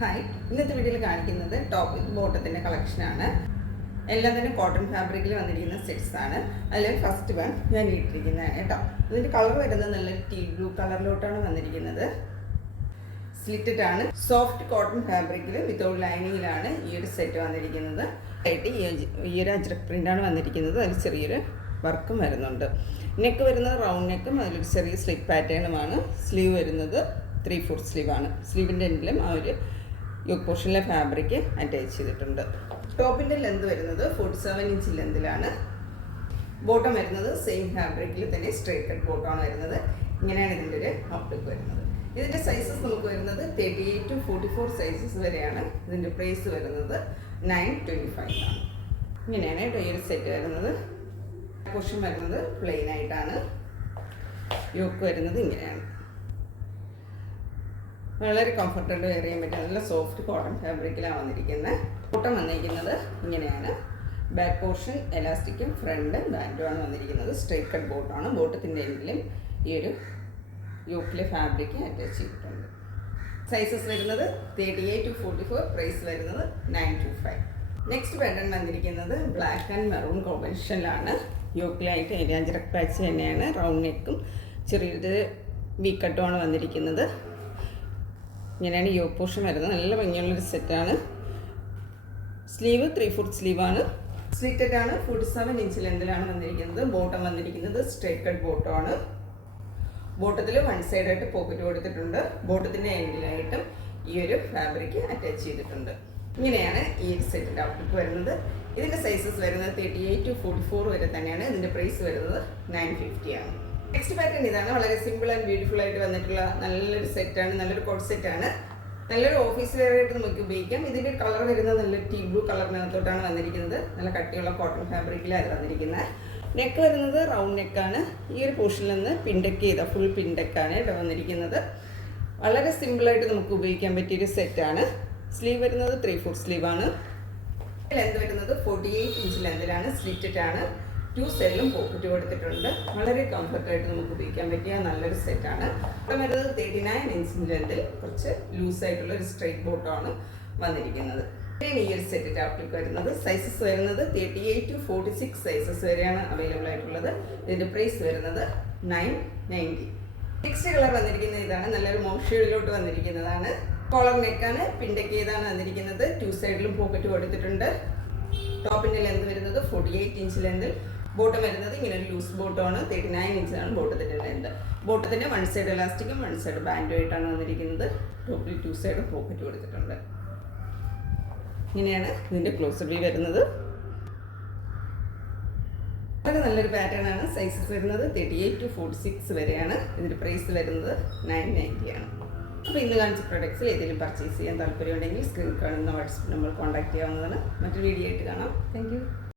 Hi, ഇന്നത്തെ വീഡിയോയിൽ കാണിക്കുന്നത് ടോപ്പ് വിത്ത് ബോട്ടത്തിൻ്റെ കളക്ഷനാണ്. എല്ലാം തന്നെ കോട്ടൺ ഫാബ്രിക്കിൽ വന്നിരിക്കുന്ന സെറ്റ്സ് ആണ്. അതിൽ ഫസ്റ്റ് വൺ ഞാൻ ഇട്ടിരിക്കുന്നതാണ് കേട്ടോ. ഇതിൻ്റെ കളർ വരുന്നത് നല്ല ടീ ബ്ലൂ കളറിലോട്ടാണ് വന്നിരിക്കുന്നത്. സ്ലിറ്റഡ് ആണ്. സോഫ്റ്റ് കോട്ടൺ ഫാബ്രിക്കിൽ വിത്തൗട്ട് ലൈനിങ്ങിലാണ് ഈ ഒരു സെറ്റ് വന്നിരിക്കുന്നത്. ആയിട്ട് ഈ ഒരു അജ്രക് പ്രിൻ്റാണ് വന്നിരിക്കുന്നത്. അതിൽ ചെറിയൊരു വർക്കും വരുന്നുണ്ട്. നെക്ക് വരുന്നത് റൗണ്ട് നെക്കും അതിലൊരു ചെറിയ സ്ലിപ്പ് പാറ്റേണുമാണ്. സ്ലീവ് വരുന്നത് 3/4 സ്ലീവാണ്. സ്ലീവിൻ്റെ എൻഡിലും ആ ഒരു യോക്ക് പോർഷനിലെ ഫാബ്രിക് അറ്റാച്ച് ചെയ്തിട്ടുണ്ട്. ടോപ്പിൻ്റെ ലെന്ത് വരുന്നത് 47 ഇഞ്ച് ലെന്തിലാണ്. ബോട്ടം വരുന്നത് സെയിം ഫാബ്രിക്കിൽ തന്നെ സ്ട്രേറ്റ് കട്ട് ബോട്ടമാണ് വരുന്നത്. ഇങ്ങനെയാണ് ഇതിൻ്റെ ഒരു ഔട്ട്ലുക്ക് വരുന്നത്. ഇതിൻ്റെ സൈസസ് നമുക്ക് വരുന്നത് 38 to 44 സൈസസ് വരെയാണ്. ഇതിൻ്റെ പ്രൈസ് വരുന്നത് 925 ആണ്. ഇങ്ങനെയാണ് കേട്ടോ ഈ ഒരു സെറ്റ് വരുന്നത്. പോർഷൻ വരുന്നത് പ്ലെയിൻ ആയിട്ടാണ്. യോക്ക് വരുന്നത് ഇങ്ങനെയാണ്. വളരെ കംഫർട്ടബിൾ വെയർ ചെയ്യാൻ പറ്റും. നല്ല സോഫ്റ്റ് കോട്ടൺ ഫാബ്രിക്കിലാണ് വന്നിരിക്കുന്നത്. ബോട്ടം വന്നിരിക്കുന്നത് ഇങ്ങനെയാണ്. ബാക്ക് പോർഷൻ എലാസ്റ്റിക്കും ഫ്രണ്ട് ബാൻഡുമാണ് വന്നിരിക്കുന്നത്. സ്ട്രേറ്റ് കട്ട് ബോട്ടമാണ്. ബോട്ടത്തിൻ്റെ എൻഡിലും ഈ ഒരു യോക്കിലെ ഫാബ്രിക് അറ്റാച്ച് ചെയ്തിട്ടുണ്ട്. സൈസസ് വരുന്നത് 38 to 44. പ്രൈസ് വരുന്നത് 925. നെക്സ്റ്റ് പാറ്റേൺ വന്നിരിക്കുന്നത് ബ്ലാക്ക് ആൻഡ് മെറൂൺ കോമ്പിനേഷനിലാണ്. യോക്കിലായിട്ട് അജ്രക് പാച്ച് തന്നെയാണ്. റൗണ്ട് നെക്കും ചെറിയൊരു വി കട്ടുമാണ് വന്നിരിക്കുന്നത്. ഇങ്ങനെയാണ് യോക്ക് പോർഷൻ വരുന്നത്. നല്ല ഭംഗിയുള്ളൊരു സെറ്റാണ്. സ്ലീവ് 3/4 സ്ലീവാണ്. സ്ലിറ്റഡ് ആണ്. 47 ഇഞ്ച് ലെന്തിലാണ് വന്നിരിക്കുന്നത്. ബോട്ടം വന്നിരിക്കുന്നത് സ്ട്രേറ്റ് കട്ട് ബോട്ടമാണ്. ബോട്ടത്തിൽ വൺ സൈഡായിട്ട് പോക്കറ്റ് കൊടുത്തിട്ടുണ്ട്. ബോട്ടത്തിൻ്റെ എൻഡിലായിട്ടും ഈ ഒരു ഫാബ്രിക് അറ്റാച്ച് ചെയ്തിട്ടുണ്ട്. ഇങ്ങനെയാണ് ഈ സെറ്റിൻ്റെ ഔട്ട്ലുക്ക് വരുന്നത്. ഇതിൻ്റെ സൈസസ് വരുന്നത് 38 to 44 വരെ തന്നെയാണ്. ഇതിൻ്റെ പ്രൈസ് വരുന്നത് 950 ആണ്. നെക്സ്റ്റ് പാറ്റേൺ ഇതാണ്. വളരെ സിമ്പിൾ ആൻഡ് ബ്യൂട്ടിഫുൾ ആയിട്ട് വന്നിട്ടുള്ള നല്ലൊരു സെറ്റാണ്. നല്ലൊരു കോട്ട് സെറ്റാണ്. നല്ലൊരു ഓഫീസ് വെയർ ആയിട്ട് നമുക്ക് ഉപയോഗിക്കാം. ഇതിൻ്റെ കളർ വരുന്നത് നല്ല ടീ ബ്ലൂ കളറിനകത്തോട്ടാണ് വന്നിരിക്കുന്നത്. നല്ല കട്ടിയുള്ള കോട്ടൺ ഫാബ്രിക്കിലാണ് വന്നിരിക്കുന്നത്. നെക്ക് വരുന്നത് റൗണ്ട് നെക്കാണ്. ഈ ഒരു പോർഷനിൽ നിന്ന് പിൻഡക്ക് ചെയ്ത ഫുൾ പിൻഡക്കാണ് ഇവിടെ വന്നിരിക്കുന്നത്. വളരെ സിമ്പിളായിട്ട് നമുക്ക് ഉപയോഗിക്കാൻ പറ്റിയൊരു സെറ്റാണ്. സ്ലീവ് വരുന്നത് 3/4 സ്ലീവാണ്. ലെന്ത് വരുന്നത് 48 ഇഞ്ച് ലെന്തിലാണ്. സ്ലിറ്റഡ് ആണ്. 2 സൈഡിലും പോക്കറ്റ് കൊടുത്തിട്ടുണ്ട്. വളരെ കംഫർട്ടായിട്ട് നമുക്ക് ഉപയോഗിക്കാൻ പറ്റിയ നല്ലൊരു സെറ്റാണ്. ബോട്ടം വരുന്നത് 39 ഇഞ്ച് ലെന്തിൽ കുറച്ച് ലൂസായിട്ടുള്ള ഒരു സ്ട്രൈറ്റ് ബോട്ടമാണ് വന്നിരിക്കുന്നത്. ഈ ഒരു സെറ്റിൻ്റെ ഔട്ട്ലുക്ക് വരുന്നത്. സൈസസ് വരുന്നത് 38 to 46 സൈസസ് വരെയാണ് അവൈലബിൾ ആയിട്ടുള്ളത്. ഇതിൻ്റെ പ്രൈസ് വരുന്നത് 990. നെക്സ്റ്റ് കളർ വന്നിരിക്കുന്നത് ഇതാണ്. നല്ലൊരു മോഷയിലോട്ട് വന്നിരിക്കുന്നതാണ്. കോളർ നെക്കാണ്. പിൻഡക്ക് ചെയ്താണ് വന്നിരിക്കുന്നത്. 2 സൈഡിലും പോക്കറ്റ് കൊടുത്തിട്ടുണ്ട്. ടോപ്പിൻ്റെ ലെന്ത് വരുന്നത് 48 ഇഞ്ച് ലെന്തിൽ. ബോട്ടം വരുന്നത് ഇങ്ങനെ ഒരു ലൂസ് ബോട്ടമാണ്. 39 ഇഞ്ചാണ് ബോട്ടത്തിൻ്റെ ലെന്ത്. ബോട്ടത്തിൻ്റെ വൺ സൈഡ് എലാസ്റ്റിക്കും വൺ സൈഡ് ബാൻഡും ആയിട്ടാണ് വന്നിരിക്കുന്നത്. ടോപ്പിൽ 2 സൈഡും പോക്കറ്റ് കൊടുത്തിട്ടുണ്ട്. ഇങ്ങനെയാണ് ഇതിൻ്റെ ക്ലോസർ വ്യൂ വരുന്നത്. വളരെ നല്ലൊരു പാറ്റേൺ ആണ്. സൈസസ് വരുന്നത് 38 to 46 വരെയാണ്. ഇതിൻ്റെ പ്രൈസ് വരുന്നത് 990 ആണ്. അപ്പോൾ ഇന്ന് കാണിച്ച പ്രൊഡക്ട്സിൽ ഏതെങ്കിലും പർച്ചേസ് ചെയ്യാൻ താല്പര്യമുണ്ടെങ്കിൽ സ്ക്രീൻ കാണുന്ന വാട്സപ്പ് നമ്പർ കോൺടാക്ട് ചെയ്യാവുന്നതാണ്. മറ്റൊരു വീഡിയോ ആയിട്ട് കാണാം. Thank you.